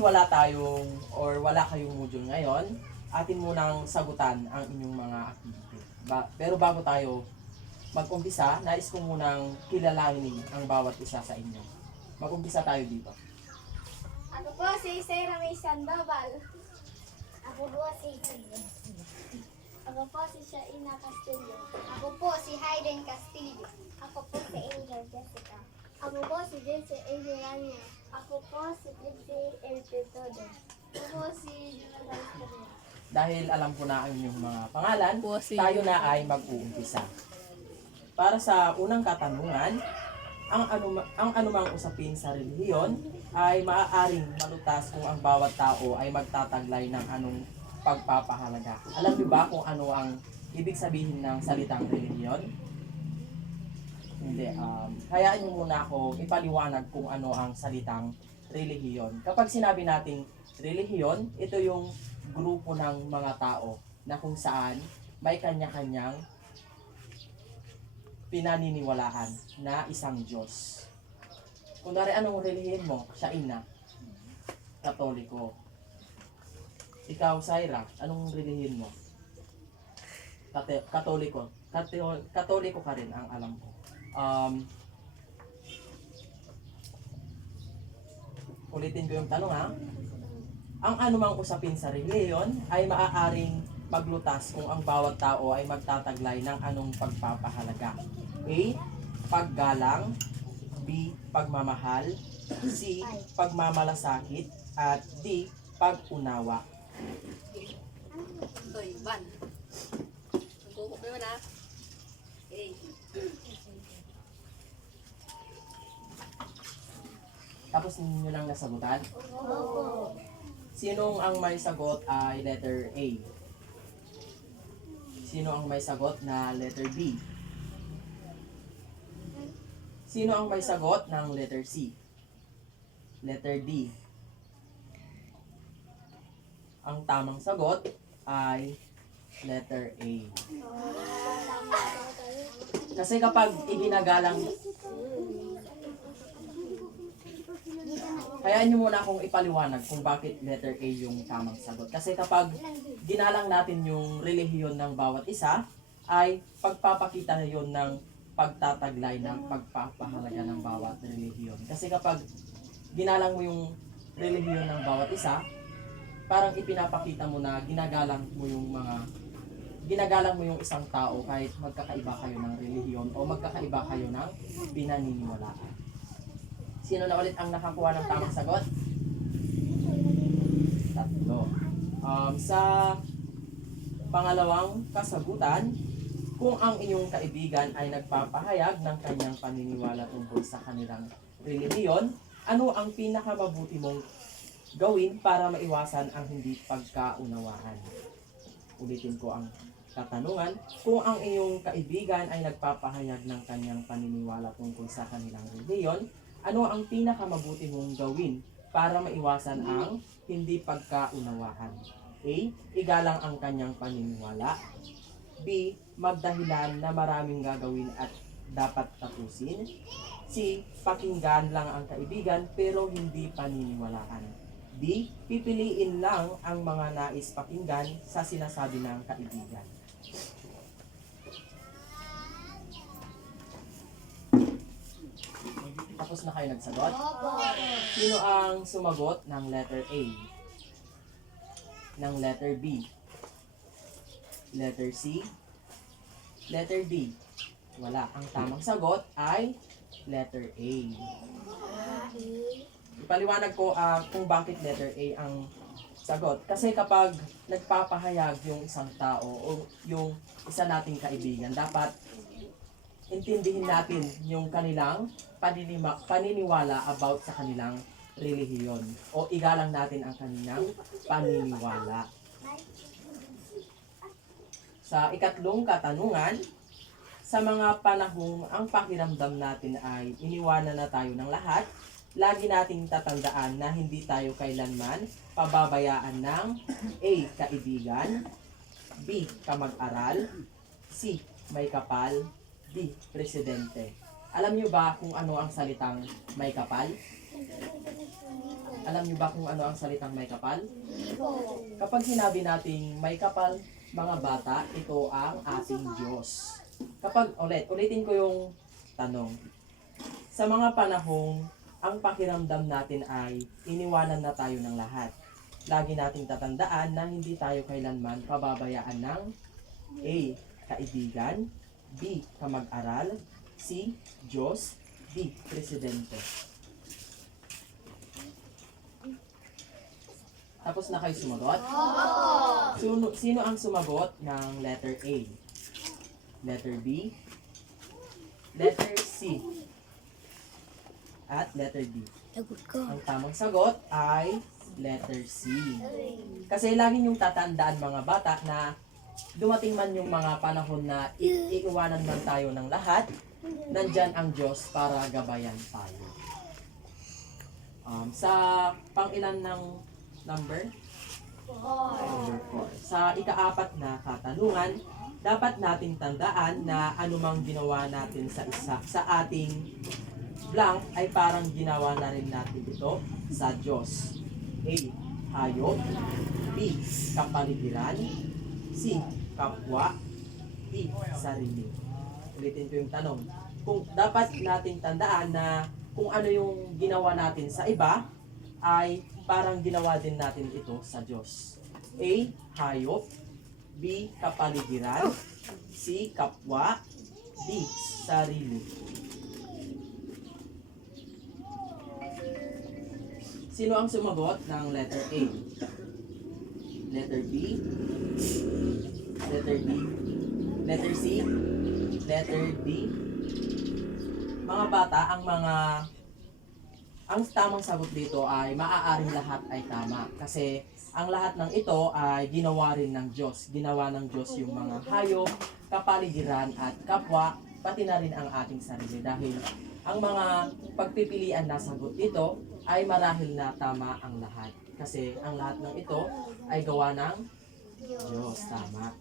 Wala tayong or wala kayong module ngayon, atin munang sagutan ang inyong mga activity. Pero bago tayo mag-umpisa, nais ko munang kilalanin ang bawat isa sa inyo. Mag-umpisa tayo dito. Ako po si Sarah May Sandoval. Ako po si Ako po si Shaina Castillo. Ako po si Hayden Castillo. Ako po si Angel Jessica. Ako po si Jesse Evirania. Ako po si Trixie Elpetodo. Ako po si Jonathan Correa. Dahil alam ko na ang inyong mga pangalan, tayo na ay mag-uumpisa. Para sa unang katanungan, ang anumang usapin sa relihiyon ay maaaring malutas kung ang bawat tao ay magtataglay ng anong pagpapahalaga. Alam niyo ba kung ano ang ibig sabihin ng salitang relihiyon? Hindi. Hayaan niyo muna ako ipaliwanag kung ano ang salitang relihiyon. Kapag sinabi nating relihiyon, ito yung grupo ng mga tao na kung saan may kanya-kanyang pinaniniwalaan na isang Diyos. Kunwari, anong relihiyon mo? Shaina? Katoliko. Ikaw, Syra, anong relihiyon mo? Katoliko. Katoliko ka rin, ang alam ko. Ulitin ko yung tanong, ha? Ang anumang usapin sa relihiyon ay maaaring maglutas kung ang bawat tao ay magtataglay ng anong pagpapahalaga. A. Paggalang. B. Pagmamahal. C. Pagmamalasakit. At D. Pag-unawa. Hoy, Van. Nagkukok naman ha. Okay. Tapos ninyo lang nasagutan? Opo. Sinong ang may sagot ay letter A? Sino ang may sagot na letter B? Sino ang may sagot ng letter C? Letter D. Ang tamang sagot ay letter A. Kasi kapag iginagalang, hayaan nyo muna akong ipaliwanag kung bakit letter A yung tamang sagot. Kasi kapag ginalang natin yung relihiyon ng bawat isa, ay pagpapakita yon ng pagtataglay ng pagpapahalaga ng bawat relihiyon. Kasi kapag ginalang mo yung relihiyon ng bawat isa, parang ipinapakita mo na ginagalang mo yung isang tao kahit magkakaiba kayo ng relihiyon o magkakaiba kayo ng pinaniniwalaan. Sino na ulit ang nakakuha ng tamang sagot? Tatlo. Sa pangalawang kasagutan, kung ang inyong kaibigan ay nagpapahayag ng kanyang paniniwala tungkol sa kanilang relihiyon, ano ang pinakamabuti mong gawin para maiwasan ang hindi pagkaunawaan? Ulitin ko ang katanungan. Kung ang iyong kaibigan ay nagpapahayag ng kanyang paniniwala tungkol sa kanilang relihiyon, ano ang pinakamabuti mong gawin para maiwasan ang hindi pagkaunawaan? A. Igalang ang kanyang paniniwala. B. Magdahilan na maraming gagawin at dapat tapusin. C. Pakinggan lang ang kaibigan pero hindi paniniwalaan. D. Pipiliin lang ang mga nais pakinggan sa sinasabi ng kaibigan. Tapos na kayo nagsagot? Sino ang sumagot ng letter A? Ng letter B? Letter C? Letter D? Wala. Ang tamang sagot ay letter A. Ipaliwanag ko kung bakit letter A ang sagot. Kasi kapag nagpapahayag yung isang tao o yung isa nating kaibigan, dapat intindihin natin yung kanilang paniniwala about sa kanilang relihiyon o igalang natin ang kanilang paniniwala. Sa ikatlong katanungan, sa mga panahong ang pakiramdam natin ay iniwanan na tayo ng lahat, lagi nating tatandaan na hindi tayo kailanman pababayaan ng A. Kaibigan, B. Kamag-aral, C. May kapal, D. Presidente. Alam niyo ba kung ano ang salitang may kapal? Alam niyo ba kung ano ang salitang may kapal? Hindi po. Kapag sinabi nating may kapal, mga bata, ito ang ating Diyos. Ulitin ko yung tanong. Sa mga panahong ang pakiramdam natin ay iniwanan na tayo ng lahat. Lagi nating tatandaan na hindi tayo kailanman pababayaan ng A. Kaibigan, B. Kamag-aral, C. Diyos, D. Presidente. Tapos na kayo sumagot? Sino ang sumagot ng letter A? Letter B? Letter C? At letter D? Ang tamang sagot ay letter C. Kasi lagi niyong tatandaan mga bata na dumating man yung mga panahon na iiwanan man tayo ng lahat, nandyan ang Diyos para gabayan tayo. Sa pang-ilan ng number? Number 4. Sa ika-4 na katanungan, dapat nating tandaan na anumang ginawa natin sa ating blank ay parang ginawa na rin natin ito sa Diyos. A. Hayop. B. Kapaligiran. C. Kapwa. D. Sarili. Ulitin ko yung tanong. Kung dapat nating tandaan na kung ano yung ginawa natin sa iba ay parang ginawa din natin ito sa Diyos. A. Hayop. B. Kapaligiran. C. Kapwa. D. Sarili. Sino ang sumagot ng letter A? Letter B? Letter D? Letter C? Letter D? Mga bata, ang tamang sagot dito ay maaaring lahat ay tama. Kasi ang lahat ng ito ay ginawa rin ng Diyos. Ginawa ng Diyos yung mga hayop, kapaligiran at kapwa, pati na rin ang ating sarili. Dahil ang mga pagpipilian na sagot dito ay marahil na tama ang lahat. Kasi ang lahat ng ito ay gawa ng Diyos. Tama.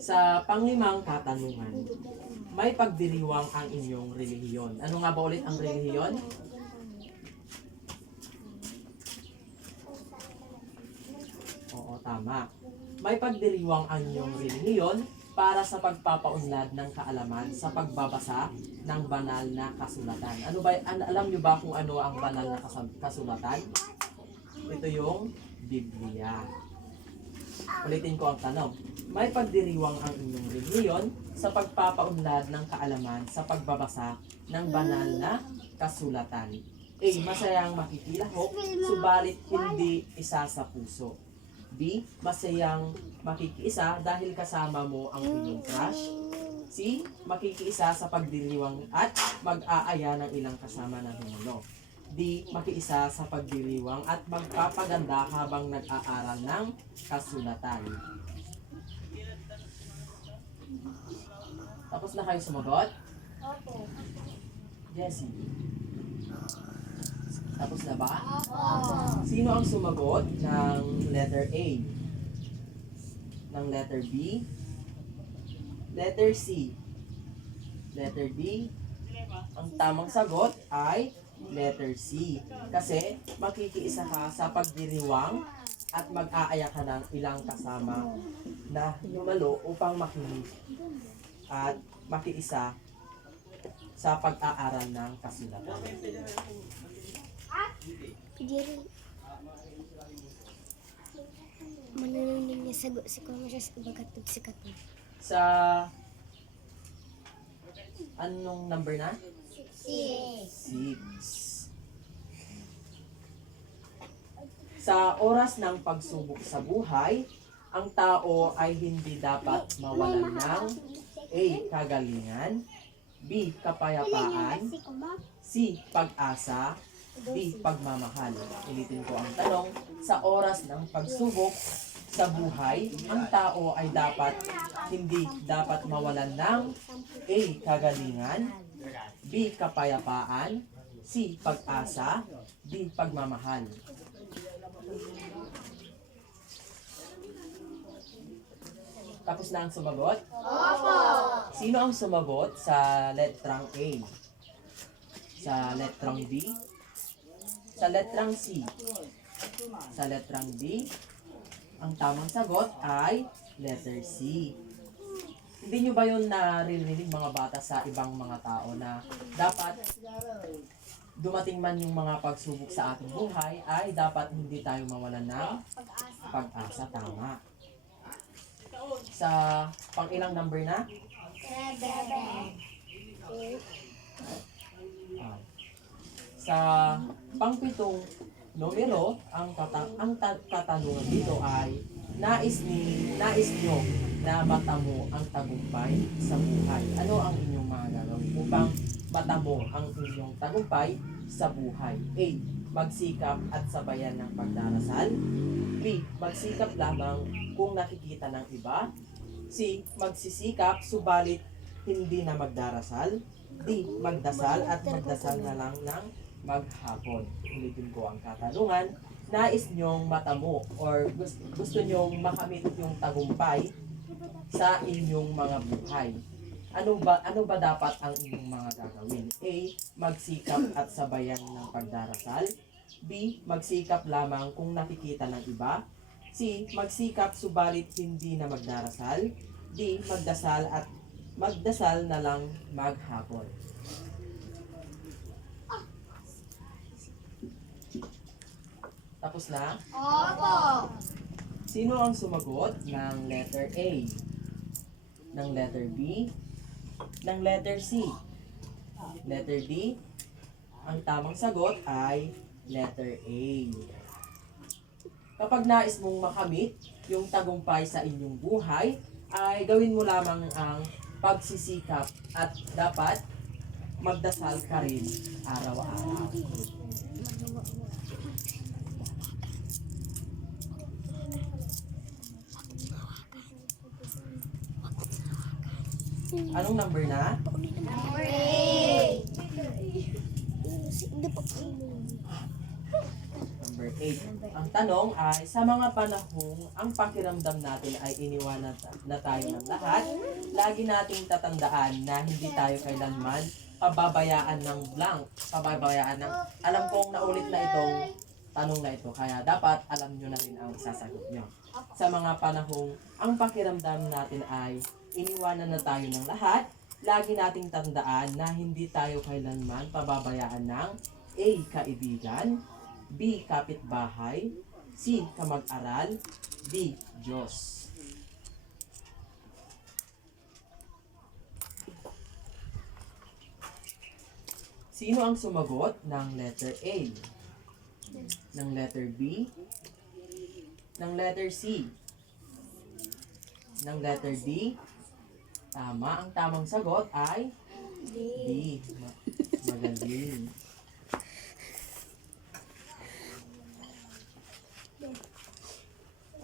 Sa panglimang katanungan, may pagdiriwang ang inyong relihiyon. Ano nga ba ulit ang relihiyon? Oo, tama. May pagdiriwang ang inyong relihiyon para sa pagpapaunlad ng kaalaman sa pagbabasa ng banal na kasulatan. Alam niyo ba kung ano ang banal na kasulatan? Ito yung Biblia. Ulitin ko ang tanong. May pagdiriwang ang inyong relihiyon sa pagpapaunlad ng kaalaman sa pagbabasa ng banal na kasulatan. A. Masayang makikilahok, subalit hindi isa sa puso. B. Masayang makikiisa dahil kasama mo ang inyong crush. C. Makikiisa sa pagdiriwang at mag-aaya ng ilang kasama na humuno. D. Makiisa sa pagdiriwang at magpapaganda habang nag-aaral ng kasulatan. Tapos na kayo sumagot? Opo. Jessie. Tapos na ba? Opo. Sino ang sumagot ng letter A? Ng letter B? Letter C? Letter D? Ang tamang sagot ay letter C. Kasi makikiisa ka sa pagdiriwang at mag-aaya ka ng ilang kasama na dumalo upang makinig at makiisa sa pag-aaral ng kasulatan. Pidiri. Manunong niya sagot si Kuya siya sa bagatog si Kato. Sa anong number na? 6. Sa oras ng pagsubok sa buhay, ang tao ay hindi dapat mawalan ng A. Kagalingan, B. Kapayapaan, C. Pag-asa, D. Pagmamahal. Ulitin ko ang tanong. Sa oras ng pagsubok sa buhay, ang tao ay hindi dapat mawalan ng A. Kagalingan, B. Kapayapaan, C. Pag-asa, D. Pagmamahal. Tapos na ang sumagot? Opo! Sino ang sumagot sa letrang A? Sa letrang B? Sa letrang C? Sa letrang D? Ang tamang sagot ay letter C. Hindi nyo ba yun naririnig mga bata sa ibang mga tao na dapat dumating man yung mga pagsubok sa ating buhay ay dapat hindi tayo mawalan ng pag-asa. Tama. Sa pang-ilang number na? 7. Sa pang-pitong numero, ang katanungan dito ay nais nyo na matamo ang tagumpay sa buhay. Ano ang inyong mga gagawin upang matamo ang inyong tagumpay sa buhay? A. Magsikap at sabayan ng pagdarasal. B. Magsikap lamang kung nakikita ng iba. C. Magsisikap subalit hindi na magdarasal. D. Magdasal at magdasal na lang ng maghapon. Ulitin ko ang katanungan. Nais nyong matamo or gusto nyong makamit yung tagumpay sa inyong mga buhay. Ano ba dapat ang inyong mga gagawin? A. Magsikap at sabayan ng pagdarasal. B. Magsikap lamang kung nakikita ng iba. C. Magsikap subalit hindi na magdarasal. D. Magdasal na lang maghapon. Tapos na? Opo. Sino ang sumagot ng letter A? Ng letter B? Ng letter C? Letter D? Ang tamang sagot ay letter A. Kapag nais mong makamit yung tagumpay sa inyong buhay, ay gawin mo lamang ang pagsisikap at dapat magdasal ka rin araw-araw. Anong number na? Number 8. Number 8. Ang tanong ay, sa mga panahong ang pakiramdam natin ay iniwanan na tayo ng lahat, lagi nating tatandaan na hindi tayo kailanman pababayaan ng blank. Alam kong naulit na itong tanong na ito, kaya dapat alam nyo na rin ang sasagot nyo. Sa mga panahong ang pakiramdam natin ay iniwanan na tayo ng lahat, lagi nating tandaan na hindi tayo kailanman pababayaan ng A. Kaibigan, B. Kapitbahay, C. Kamag-aral, D. Diyos. Sino ang sumagot ng letter A? Ng letter B? Ng letter C? Ng letter D? Tama. Ang tamang sagot ay D. Magaling.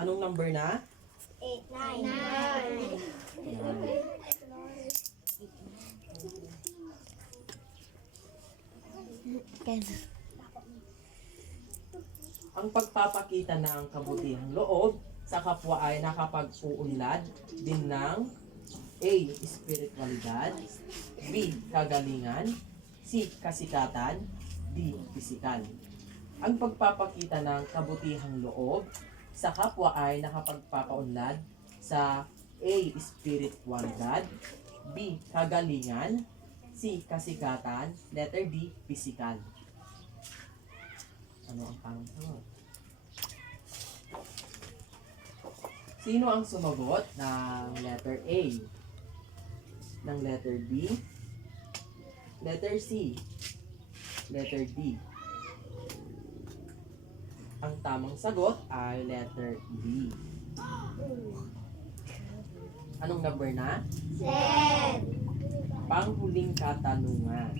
Anong number na? 8, 9. Ang pagpapakita ng kabutihang loob sa kapwa ay nakapag-uunlad din ng A. Espiritualidad, B. Kagalingan, C. Kasikatan, D. Pisikal. Ang pagpapakita ng kabutihang loob sa kapwa ay nakapagpapaunlad sa A. Espiritualidad, B. Kagalingan, C. Kasikatan, letter D. Pisikal. Ano ang tamang sagot? Sino ang sumagot ng letter A? Ng letter B? Letter C? Letter D? Ang tamang sagot ay letter D. Anong number na? 10. Panghuling katanungan.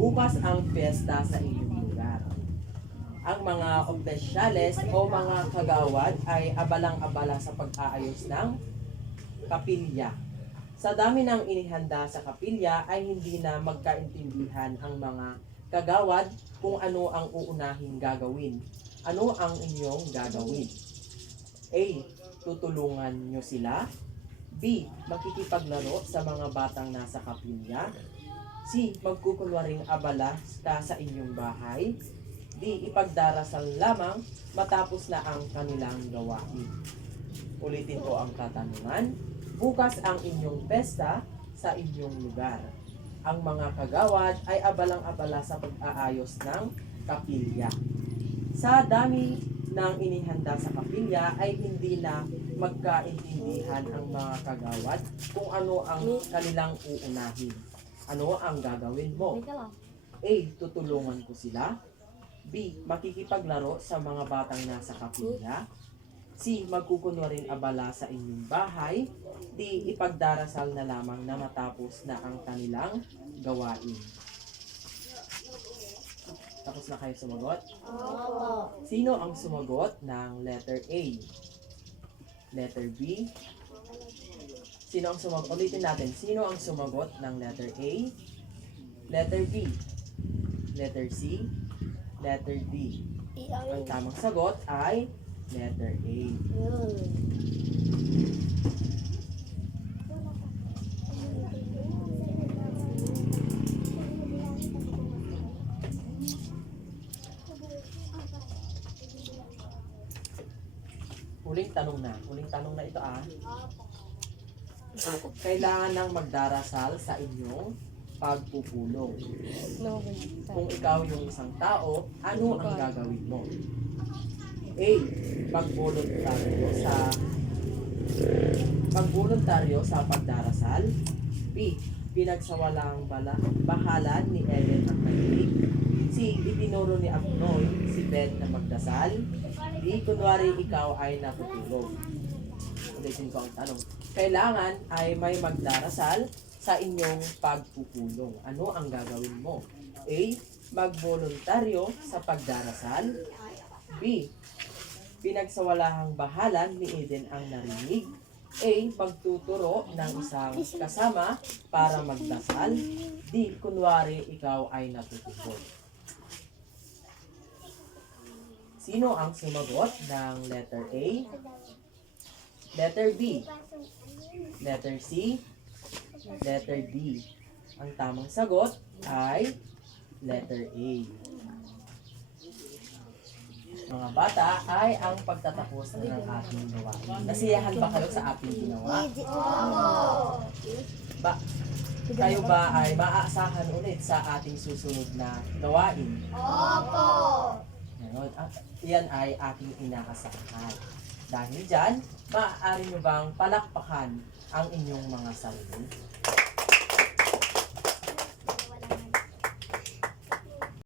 Bukas ang piyesta sa inyong lugar. Ang mga opisyales o mga kagawad ay abalang-abala sa pag-aayos ng kapilya. Sa dami ng inihanda sa kapilya ay hindi na magkaintindihan ang mga kagawad kung ano ang uunahing gagawin. Ano ang inyong gagawin? A. Tutulungan nyo sila. B. Makikipaglaro sa mga batang nasa kapilya. C. Magkukunwaring abala ka sa inyong bahay. D. Ipagdarasal lamang matapos na ang kanilang gawain. Ulitin ko ang katanungan. Bukas ang inyong pesta sa inyong lugar. Ang mga kagawad ay abalang-abala sa pag-aayos ng kapilya. Sa dami ng inihanda sa kapilya ay hindi na magkaintindihan ang mga kagawad kung ano ang kanilang uunahin. Ano ang gagawin mo? A. Tutulungan ko sila. B. Makikipaglaro sa mga batang nasa kapilya. C. Magkukunwaring abala sa inyong bahay. D. Ipagdarasal na lamang na matapos na ang kanilang gawain. Tapos na kayo sumagot? Opo. Sino ang sumagot ng letter A? Letter B? Sino ang sumagot? Ulitin natin. Sino ang sumagot ng letter A? Letter B? Letter C? Letter D? Ang tamang sagot ay letter A. Huling tanong na. Huling tanong na ito Kailangan nang magdarasal sa inyong pagpupulong. Kung ikaw yung isang tao, ano ang gagawin mo? A. Magboluntaryo sa pagdarasal. B. Pinagsawalang bahalan ni Ellen ang nahilig. C. Itinuro ni Abnoy si Ben na magdasal. D. Kunwari ikaw ay natutulog. Ulitin ko ang tanong. Kailangan ay may magdarasal sa inyong pagpupulong. Ano ang gagawin mo? A. Magboluntaryo sa pagdarasal. B. Pinagsawalahang bahalan ni Eden ang narinig. A. Pagtuturo ng isang kasama para magdasal. D. Kunwari ikaw ay natutulog. Sino ang sumagot ng letter A? Letter B? Letter C? Letter D? Ang tamang sagot ay letter A. Mga bata, ay ang pagtatapos na ng ating gawain. Nasiyahan ba kayo sa ating ginawa? Kayo ba ay maaasahan ulit sa ating susunod na gawain? Opo. Ngayon, yan ay aking inaasahan. Dahil dyan, maaari nyo bang palakpakan ang inyong mga sarili?